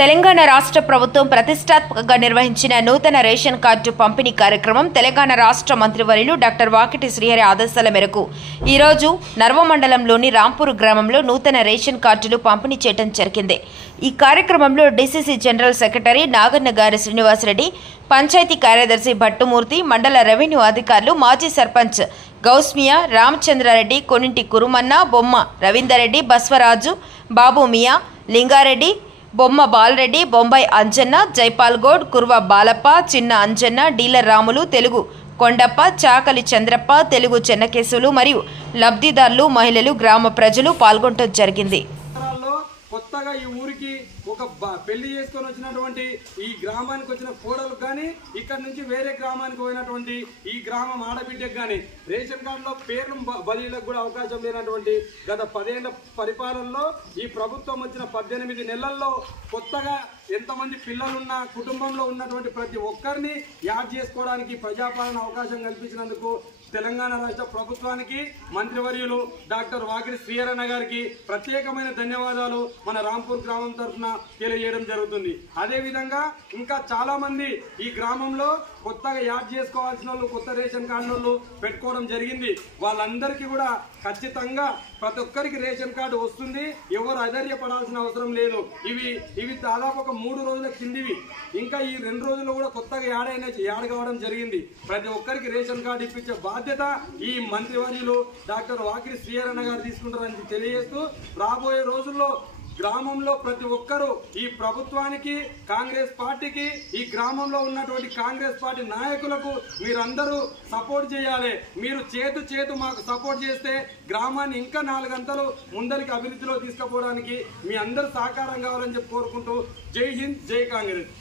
తెలంగాణ రాష్ట్ర ప్రభుత్వం ప్రతిష్టాత్మకంగా నిర్వహించిన నూతన రేషన్ కార్డు పంపిణీ కార్యక్రమం తెలంగాణ రాష్ట్ర మంత్రివర్యులు డాక్టర్ వాకిటి శ్రీహరి ఆదేశాల మేరకు ఈరోజు నర్వ మండలంలోని రాంపూర్ గ్రామంలో నూతన రేషన్ కార్డులు పంపిణీ చేయడం జరిగింది. ఈ కార్యక్రమంలో డీసీసీ జనరల్ సెక్రటరీ నాగన్నగారి శ్రీనివాసరెడ్డి, పంచాయతీ కార్యదర్శి భట్టుమూర్తి, మండల రెవెన్యూ అధికారులు, మాజీ సర్పంచ్ గౌస్మియా, రామచంద్రారెడ్డి, కొనింటి కురుమన్న, బొమ్మ రవీందర్రెడ్డి, బస్వరాజు, బాబు మియా, లింగారెడ్డి, బొమ్మ బాలరెడ్డి, బొంబాయి అంజన్న, జైపాల్ గౌడ్, కుర్వ బాలప్ప, చిన్న అంజన్న, డీలర్ రాములు, తెలుగు కొండప్ప, చాకలి చంద్రప్ప, తెలుగు చెన్నకేశవులు మరియు లబ్ధిదారులు, మహిళలు, గ్రామ ప్రజలు పాల్గొనడం జరిగింది. కొత్తగా ఈ ఊరికి ఒక పెళ్లి చేసుకొని వచ్చినటువంటి ఈ గ్రామానికి వచ్చిన కోడలు కానీ ఇక్కడ నుంచి వేరే గ్రామానికి పోయినటువంటి ఈ గ్రామం ఆడబిడ్డకు కానీ రేషన్ కార్డులో పేర్లు బదిలీలకు కూడా అవకాశం లేనటువంటి గత 10 ఏళ్ల పరిపాలనలో ఈ ప్రభుత్వం వచ్చిన 18 నెలల్లో కొత్తగా ఎంతమంది పిల్లలున్న కుటుంబంలో ఉన్నటువంటి ప్రతి ఒక్కరిని యాడ్ చేసుకోవడానికి ప్రజాపాలన అవకాశం కల్పించినందుకు తెలంగాణ రాష్ట్ర ప్రభుత్వానికి మంత్రివర్యులు డాక్టర్ వాకిటి శ్రీహరన్న గారికి ప్రత్యేకమైన ధన్యవాదాలు మన రాంపూర్ గ్రామం తరఫున తెలియజేయడం జరుగుతుంది. అదేవిధంగా ఇంకా చాలా మంది ఈ గ్రామంలో కొత్తగా యాడ్ చేసుకోవాల్సిన వాళ్ళు, కొత్త రేషన్ కార్డులు పెట్టుకోవడం జరిగింది. వాళ్ళందరికీ కూడా ఖచ్చితంగా ప్రతి ఒక్కరికి రేషన్ కార్డు వస్తుంది. ఎవరు అధైర్యపడాల్సిన అవసరం లేదు. ఇవి దాదాపు ఒక 3 రోజుల కిందివి. ఇంకా ఈ 2 రోజుల్లో కూడా కొత్తగా యాడ్ కావడం జరిగింది. ప్రతి ఒక్కరికి రేషన్ కార్డు ఇప్పించే బాధ్యత ఈ మంత్రివర్యులు డాక్టర్ వాకిటి శ్రీహరన్న గారు తీసుకుంటారని తెలియజేస్తూ రాబోయే రోజుల్లో గ్రామంలో ప్రతి ఒక్కరూ ఈ ప్రభుత్వానికి, కాంగ్రెస్ పార్టీకి, ఈ గ్రామంలో ఉన్నటువంటి కాంగ్రెస్ పార్టీ నాయకులకు మీరందరూ సపోర్ట్ చేయాలి. మీరు చేతు మాకు సపోర్ట్ చేస్తే గ్రామాన్ని ఇంకా 4 అంతలు ముందరికి అభివృద్ధిలో తీసుకుపోవడానికి మీ అందరూ సహకారం కావాలని చెప్పి కోరుకుంటూ జై హింద్, జై కాంగ్రెస్.